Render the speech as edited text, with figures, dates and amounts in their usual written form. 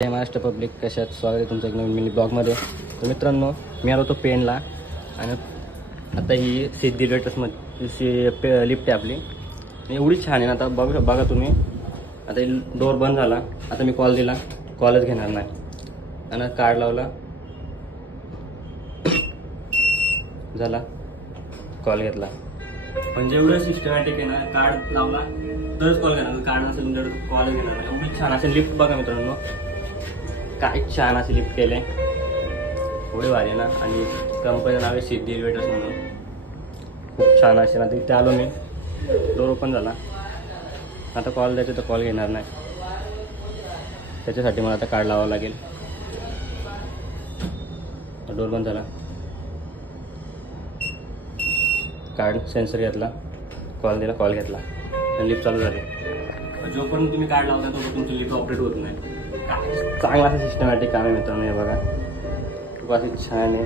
जय Maharashtra public, कशात स्वागत आहे तुमचं एक नवीन मिनी ब्लॉगमध्ये. तर मित्रांनो, मी आलो होतो पेनला आणि आता ही सिद्धी लेटेस्टमध्ये लिफ्ट आहे आपली. एवढी छान आहे ना. आता बघा तुम्ही, आता डोअर बंद झाला. आता मी कॉल दिला, कॉलच घेणार नाही. आणि कार्ड लावला, झाला कॉल घेतला. म्हणजे एवढं सिस्टमॅटिक आहे ना. कार्ड लावला तरच कॉल घेणार, कार्ड नसेल तुमच्याकडे कॉलच घेणार नाही. एवढी छान असेल लिफ्ट. बघा मित्रांनो, काय छान असे लिफ्ट केले, एवढे भारी आहे ना. आणि कंपनीचं नाव आहे सिद्धी एलिव्हेटर्स म्हणून. खूप छान असे ना. तिथे आलो मी, डोर ओपन झाला. आता कॉल द्यायचा तर कॉल घेणार नाही, त्याच्यासाठी मला आता कार्ड लावावं लागेल. डोर बंद झाला, कार्ड सेन्सर घेतला, कॉल दिला, कॉल घेतला आणि लिफ्ट चालू झाली. जोपर्यंत तुम्ही कार्ड लावता तोपर्यंत तुमची लिफ्ट ऑपरेट होत नाही. चांगला असं सिस्टमॅटिक काम आहे मित्रांनो. हे बघा, खूप अशी छान आहे.